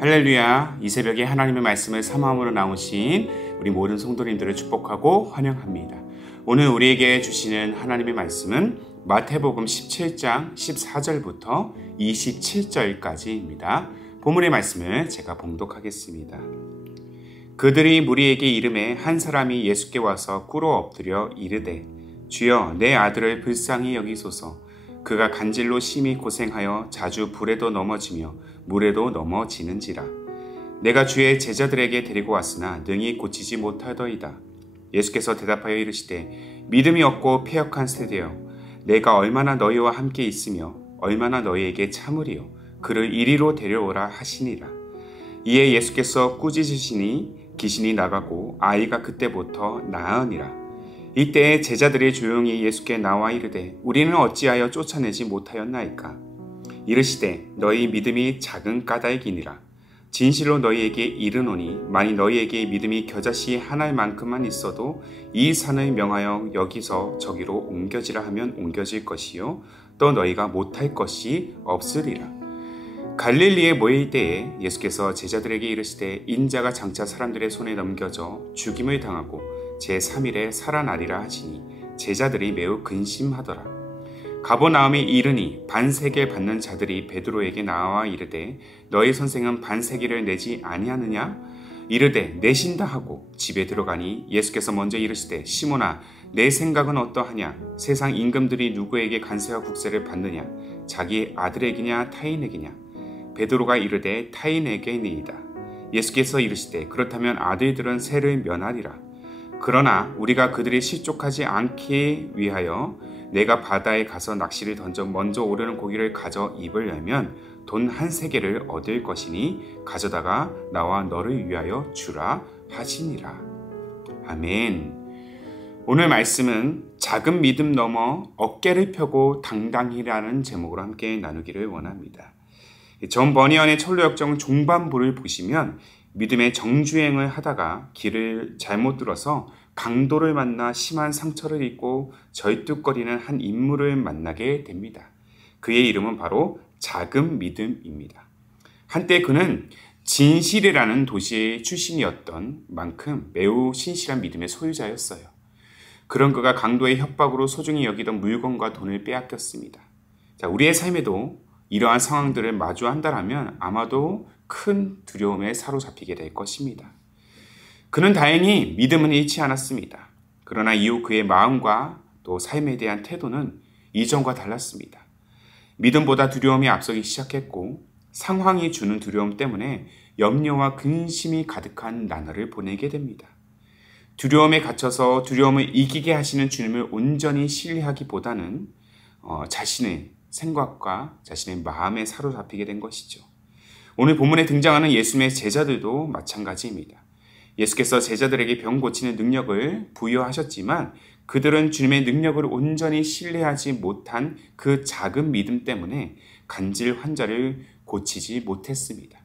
할렐루야, 이 새벽에 하나님의 말씀을 사모함으로 나오신 우리 모든 성도님들을 축복하고 환영합니다. 오늘 우리에게 주시는 하나님의 말씀은 마태복음 17장 14절부터 27절까지입니다. 본문의 말씀을 제가 봉독하겠습니다. 그들이 무리에게 이르매 한 사람이 예수께 와서 꿇어 엎드려 이르되 주여 내 아들을 불쌍히 여기소서. 그가 간질로 심히 고생하여 자주 불에도 넘어지며 물에도 넘어지는지라. 내가 주의 제자들에게 데리고 왔으나 능히 고치지 못하더이다. 예수께서 대답하여 이르시되 믿음이 없고 패역한 세대여, 내가 얼마나 너희와 함께 있으며 얼마나 너희에게 참으리요 그를 이리로 데려오라 하시니라. 이에 예수께서 꾸짖으시니 귀신이 나가고 아이가 그때부터 나으니라. 이때 제자들이 조용히 예수께 나와 이르되 우리는 어찌하여 쫓아내지 못하였나이까. 이르시되 너희 믿음이 작은 까닭이니라. 진실로 너희에게 이르노니 만일 너희에게 믿음이 겨자씨 하나만큼만 있어도 이 산을 명하여 여기서 저기로 옮겨지라 하면 옮겨질 것이요 또 너희가 못할 것이 없으리라. 갈릴리에 모일 때에 예수께서 제자들에게 이르시되 인자가 장차 사람들의 손에 넘겨져 죽임을 당하고 제3일에 살아나리라 하시니 제자들이 매우 근심하더라. 가버나움에 이르니 반세계 받는 자들이 베드로에게 나와 이르되 너희 선생은 반세계를 내지 아니하느냐? 이르되 내신다 하고 집에 들어가니 예수께서 먼저 이르시되 시몬아 내 생각은 어떠하냐? 세상 임금들이 누구에게 관세와 국세를 받느냐? 자기 아들에게냐 타인에게냐? 베드로가 이르되 타인에게니이다. 예수께서 이르시되 그렇다면 아들들은 세를 면하리라. 그러나 우리가 그들이 실족하지 않기 위하여 내가 바다에 가서 낚시를 던져 먼저 오르는 고기를 가져 입을 열면 돈 한 세겔을 얻을 것이니 가져다가 나와 너를 위하여 주라 하시니라. 아멘. 오늘 말씀은 작은 믿음 넘어 어깨를 펴고 당당히라는 제목으로 함께 나누기를 원합니다. 존 버니언의 철로역정 종반부를 보시면 믿음의 정주행을 하다가 길을 잘못 들어서 강도를 만나 심한 상처를 입고 절뚝거리는 한 인물을 만나게 됩니다. 그의 이름은 바로 작은 믿음입니다. 한때 그는 진실이라는 도시의 출신이었던 만큼 매우 신실한 믿음의 소유자였어요. 그런 그가 강도의 협박으로 소중히 여기던 물건과 돈을 빼앗겼습니다. 우리의 삶에도 이러한 상황들을 마주한다면 아마도 큰 두려움에 사로잡히게 될 것입니다. 그는 다행히 믿음은 잃지 않았습니다. 그러나 이후 그의 마음과 또 삶에 대한 태도는 이전과 달랐습니다. 믿음보다 두려움이 앞서기 시작했고 상황이 주는 두려움 때문에 염려와 근심이 가득한 나날을 보내게 됩니다. 두려움에 갇혀서 두려움을 이기게 하시는 주님을 온전히 신뢰하기보다는 자신의 생각과 자신의 마음에 사로잡히게 된 것이죠. 오늘 본문에 등장하는 예수님의 제자들도 마찬가지입니다. 예수께서 제자들에게 병 고치는 능력을 부여하셨지만 그들은 주님의 능력을 온전히 신뢰하지 못한 그 작은 믿음 때문에 간질 환자를 고치지 못했습니다.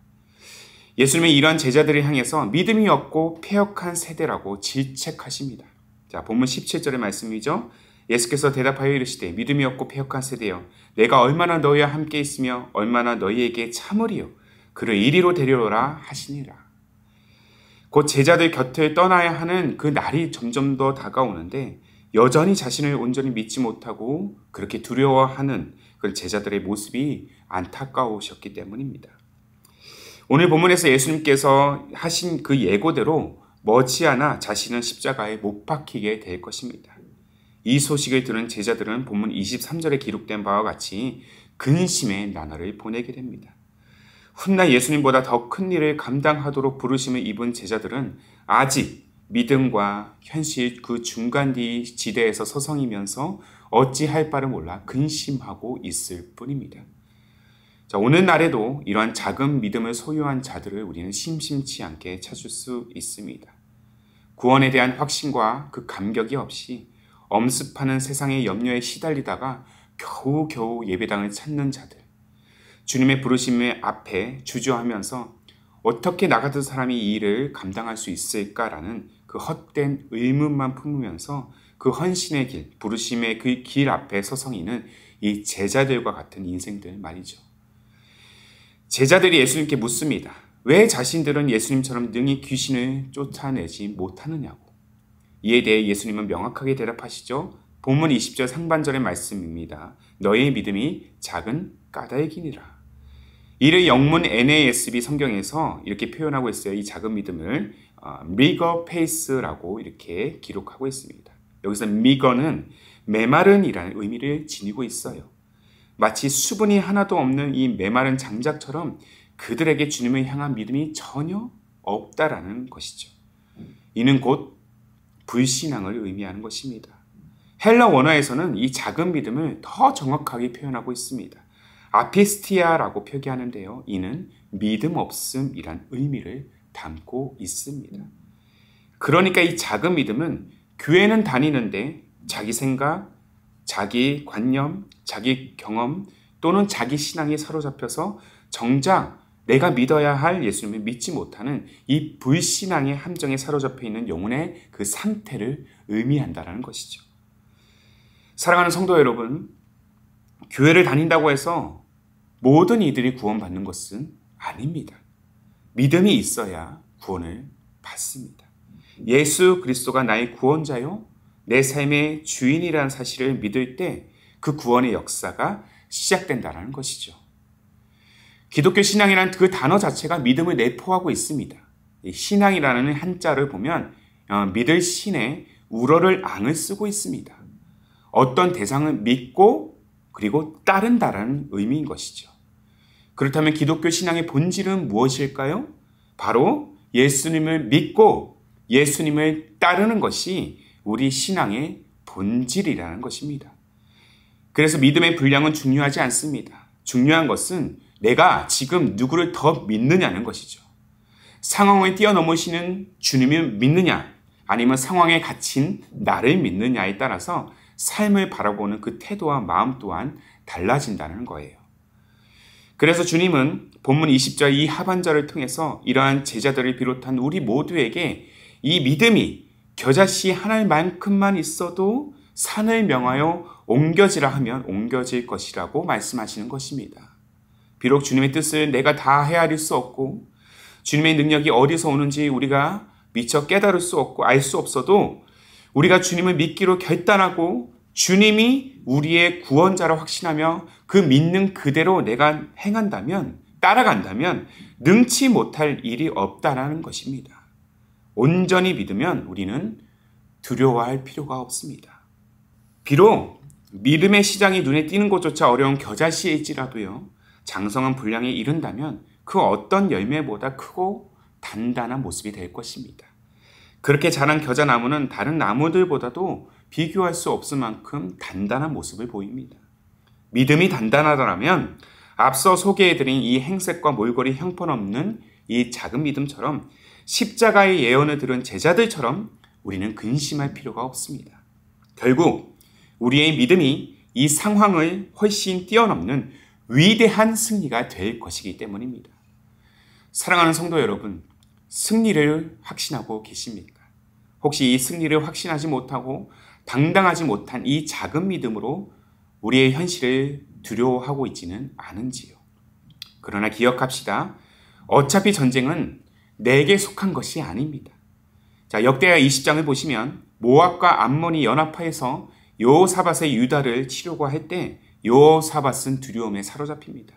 예수님은 이러한 제자들을 향해서 믿음이 없고 패역한 세대라고 질책하십니다. 자, 본문 17절의 말씀이죠. 예수께서 대답하여 이르시되 믿음이 없고 패역한 세대여, 내가 얼마나 너희와 함께 있으며 얼마나 너희에게 참으리요 그를 이리로 데려오라 하시니라. 곧 제자들 곁을 떠나야 하는 그 날이 점점 더 다가오는데 여전히 자신을 온전히 믿지 못하고 그렇게 두려워하는 그 제자들의 모습이 안타까우셨기 때문입니다. 오늘 본문에서 예수님께서 하신 그 예고대로 머지않아 자신은 십자가에 못 박히게 될 것입니다. 이 소식을 들은 제자들은 본문 23절에 기록된 바와 같이 근심의 나날을 보내게 됩니다. 훗날 예수님보다 더 큰 일을 감당하도록 부르심을 입은 제자들은 아직 믿음과 현실 그 중간 지대에서 서성이면서 어찌할 바를 몰라 근심하고 있을 뿐입니다. 자, 오늘날에도 이러한 작은 믿음을 소유한 자들을 우리는 심심치 않게 찾을 수 있습니다. 구원에 대한 확신과 그 감격이 없이 엄습하는 세상의 염려에 시달리다가 겨우겨우 예배당을 찾는 자들, 주님의 부르심의 앞에 주저하면서 어떻게 나 같은 사람이 이 일을 감당할 수 있을까라는 그 헛된 의문만 품으면서 그 헌신의 길, 부르심의 그 길 앞에 서성이는 이 제자들과 같은 인생들 말이죠. 제자들이 예수님께 묻습니다. 왜 자신들은 예수님처럼 능히 귀신을 쫓아내지 못하느냐고. 이에 대해 예수님은 명확하게 대답하시죠. 본문 20절 상반절의 말씀입니다. 너의 믿음이 작은 까닭이니라. 이를 영문 NASB 성경에서 이렇게 표현하고 있어요. 이 작은 믿음을 meager faith라고 이렇게 기록하고 있습니다. 여기서 meager는 메마른이라는 의미를 지니고 있어요. 마치 수분이 하나도 없는 이 메마른 장작처럼 그들에게 주님을 향한 믿음이 전혀 없다라는 것이죠. 이는 곧 불신앙을 의미하는 것입니다. 헬라 원어에서는 이 작은 믿음을 더 정확하게 표현하고 있습니다. 아피스티아라고 표기하는데요. 이는 믿음 없음이란 의미를 담고 있습니다. 그러니까 이 작은 믿음은 교회는 다니는데 자기 생각, 자기 관념, 자기 경험 또는 자기 신앙에 사로잡혀서 정작 내가 믿어야 할 예수님을 믿지 못하는 이 불신앙의 함정에 사로잡혀 있는 영혼의 그 상태를 의미한다는 것이죠. 사랑하는 성도 여러분, 교회를 다닌다고 해서 모든 이들이 구원받는 것은 아닙니다. 믿음이 있어야 구원을 받습니다. 예수 그리스도가 나의 구원자요, 내 삶의 주인이라는 사실을 믿을 때 그 구원의 역사가 시작된다는 것이죠. 기독교 신앙이라는 그 단어 자체가 믿음을 내포하고 있습니다. 신앙이라는 한자를 보면 믿을 신에 우러를 앙을 쓰고 있습니다. 어떤 대상을 믿고 그리고 따른다라는 의미인 것이죠. 그렇다면 기독교 신앙의 본질은 무엇일까요? 바로 예수님을 믿고 예수님을 따르는 것이 우리 신앙의 본질이라는 것입니다. 그래서 믿음의 분량은 중요하지 않습니다. 중요한 것은 내가 지금 누구를 더 믿느냐는 것이죠. 상황을 뛰어넘으시는 주님을 믿느냐, 아니면 상황에 갇힌 나를 믿느냐에 따라서 삶을 바라보는 그 태도와 마음 또한 달라진다는 거예요. 그래서 주님은 본문 20절 이 하반절을 통해서 이러한 제자들을 비롯한 우리 모두에게 이 믿음이 겨자씨 하나만큼만 있어도 산을 명하여 옮겨지라 하면 옮겨질 것이라고 말씀하시는 것입니다. 비록 주님의 뜻을 내가 다 헤아릴 수 없고 주님의 능력이 어디서 오는지 우리가 미처 깨달을 수 없고 알 수 없어도 우리가 주님을 믿기로 결단하고 주님이 우리의 구원자라 확신하며 그 믿는 그대로 내가 행한다면, 따라간다면 능치 못할 일이 없다라는 것입니다. 온전히 믿으면 우리는 두려워할 필요가 없습니다. 비록 믿음의 시장이 눈에 띄는 것조차 어려운 겨자씨일지라도요, 장성한 분량에 이른다면 그 어떤 열매보다 크고 단단한 모습이 될 것입니다. 그렇게 자란 겨자나무는 다른 나무들보다도 비교할 수 없을 만큼 단단한 모습을 보입니다. 믿음이 단단하다면 앞서 소개해드린 이 행색과 몰골이 형편없는 이 작은 믿음처럼 십자가의 예언을 들은 제자들처럼 우리는 근심할 필요가 없습니다. 결국 우리의 믿음이 이 상황을 훨씬 뛰어넘는 위대한 승리가 될 것이기 때문입니다. 사랑하는 성도 여러분, 승리를 확신하고 계십니까? 혹시 이 승리를 확신하지 못하고 당당하지 못한 이 작은 믿음으로 우리의 현실을 두려워하고 있지는 않은지요? 그러나 기억합시다. 어차피 전쟁은 내게 속한 것이 아닙니다. 자, 역대하 20장을 보시면 모압과 암몬이 연합하여서 여호사밧의 유다를 치려고 할 때 여호사밧은 두려움에 사로잡힙니다.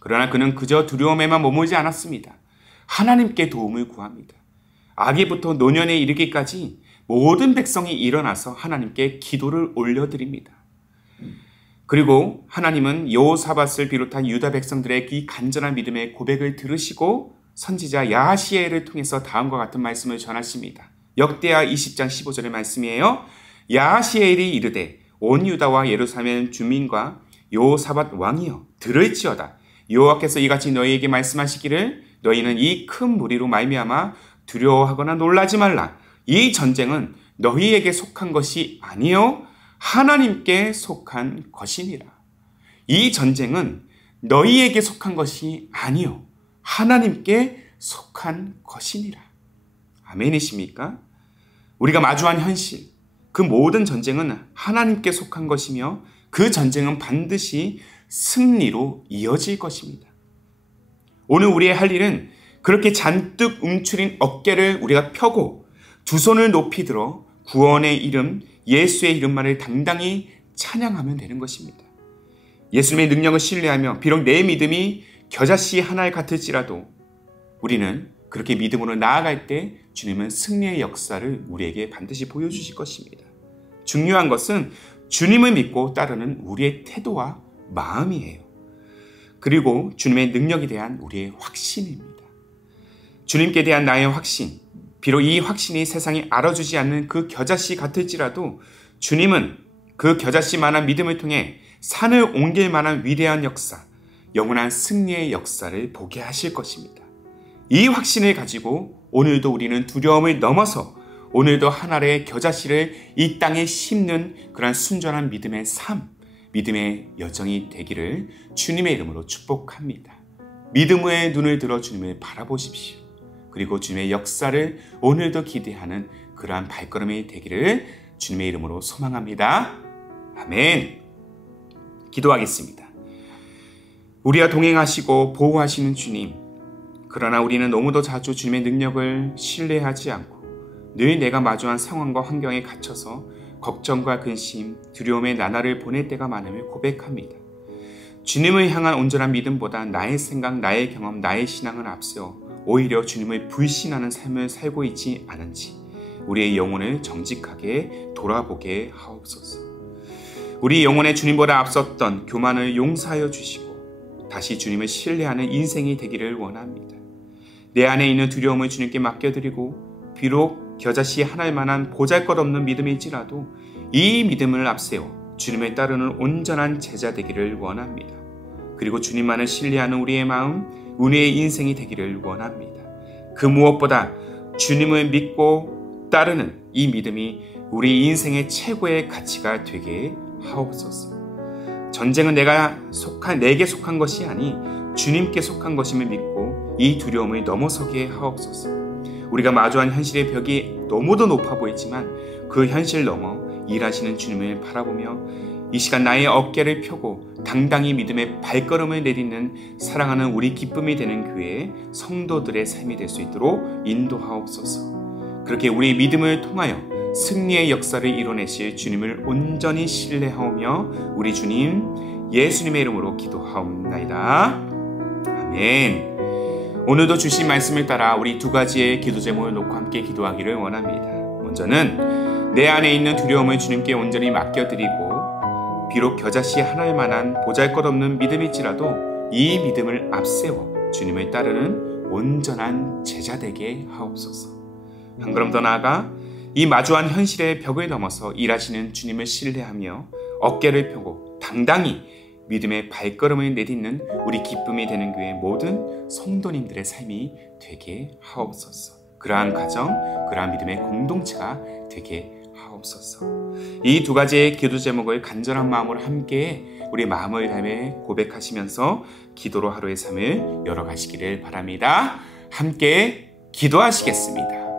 그러나 그는 그저 두려움에만 머물지 않았습니다. 하나님께 도움을 구합니다. 아기부터 노년에 이르기까지 모든 백성이 일어나서 하나님께 기도를 올려드립니다. 그리고 하나님은 여호사밧을 비롯한 유다 백성들의 이 간절한 믿음의 고백을 들으시고 선지자 야하시엘을 통해서 다음과 같은 말씀을 전하십니다. 역대하 20장 15절의 말씀이에요. 야하시엘이 이르되 온 유다와 예루살렘 주민과 여호사밧 왕이여 들을지어다. 여호와께서 이같이 너희에게 말씀하시기를 너희는 이 큰 무리로 말미암아 두려워하거나 놀라지 말라. 이 전쟁은 너희에게 속한 것이 아니요 하나님께 속한 것이니라. 이 전쟁은 너희에게 속한 것이 아니요 하나님께 속한 것이니라. 아멘이십니까? 우리가 마주한 현실, 그 모든 전쟁은 하나님께 속한 것이며 그 전쟁은 반드시 승리로 이어질 것입니다. 오늘 우리의 할 일은 그렇게 잔뜩 움츠린 어깨를 우리가 펴고 두 손을 높이 들어 구원의 이름, 예수의 이름만을 당당히 찬양하면 되는 것입니다. 예수님의 능력을 신뢰하며 비록 내 믿음이 겨자씨 하나 같을지라도 우리는 그렇게 믿음으로 나아갈 때 주님은 승리의 역사를 우리에게 반드시 보여주실 것입니다. 중요한 것은 주님을 믿고 따르는 우리의 태도와 마음이에요. 그리고 주님의 능력에 대한 우리의 확신입니다. 주님께 대한 나의 확신, 비록 이 확신이 세상이 알아주지 않는 그 겨자씨 같을지라도 주님은 그 겨자씨만한 믿음을 통해 산을 옮길 만한 위대한 역사, 영원한 승리의 역사를 보게 하실 것입니다. 이 확신을 가지고 오늘도 우리는 두려움을 넘어서 오늘도 하나의 겨자씨를 이 땅에 심는 그런 순전한 믿음의 삶, 믿음의 여정이 되기를 주님의 이름으로 축복합니다. 믿음의 눈을 들어 주님을 바라보십시오. 그리고 주님의 역사를 오늘도 기대하는 그러한 발걸음이 되기를 주님의 이름으로 소망합니다. 아멘. 기도하겠습니다. 우리와 동행하시고 보호하시는 주님, 그러나 우리는 너무도 자주 주님의 능력을 신뢰하지 않고 늘 내가 마주한 상황과 환경에 갇혀서 걱정과 근심, 두려움의 나날을 보낼 때가 많음을 고백합니다. 주님을 향한 온전한 믿음보다 나의 생각, 나의 경험, 나의 신앙을 앞세워 오히려 주님을 불신하는 삶을 살고 있지 않은지 우리의 영혼을 정직하게 돌아보게 하옵소서. 우리 영혼의 주님보다 앞섰던 교만을 용서하여 주시고 다시 주님을 신뢰하는 인생이 되기를 원합니다. 내 안에 있는 두려움을 주님께 맡겨드리고 비록 겨자씨 하나만한 보잘것없는 믿음일지라도 이 믿음을 앞세워 주님을 따르는 온전한 제자 되기를 원합니다. 그리고 주님만을 신뢰하는 우리의 마음, 우리의 인생이 되기를 원합니다. 그 무엇보다 주님을 믿고 따르는 이 믿음이 우리 인생의 최고의 가치가 되게 하옵소서. 전쟁은 내게 속한 것이 아니 주님께 속한 것임을 믿고 이 두려움을 넘어서게 하옵소서. 우리가 마주한 현실의 벽이 너무도 높아 보이지만 그 현실 넘어 일하시는 주님을 바라보며 이 시간 나의 어깨를 펴고 당당히 믿음의 발걸음을 내딛는 사랑하는 우리 기쁨이 되는 교회의 성도들의 삶이 될 수 있도록 인도하옵소서. 그렇게 우리 믿음을 통하여 승리의 역사를 이뤄내실 주님을 온전히 신뢰하오며 우리 주님 예수님의 이름으로 기도하옵나이다. 아멘. 오늘도 주신 말씀을 따라 우리 두 가지의 기도 제목을 놓고 함께 기도하기를 원합니다. 먼저는 내 안에 있는 두려움을 주님께 온전히 맡겨드리고 비록 겨자씨 하나만한 보잘것없는 믿음일지라도 이 믿음을 앞세워 주님을 따르는 온전한 제자 되게 하옵소서. 한 걸음 더 나아가 이 마주한 현실의 벽을 넘어서 일하시는 주님을 신뢰하며 어깨를 펴고 당당히 믿음의 발걸음을 내딛는 우리 기쁨이 되는 교회 모든 성도님들의 삶이 되게 하옵소서. 그러한 가정, 그러한 믿음의 공동체가 되게 하옵소서. 이 두 가지의 기도 제목을 간절한 마음으로 함께 우리 마음을 다해 고백하시면서 기도로 하루의 삶을 열어가시기를 바랍니다. 함께 기도하시겠습니다.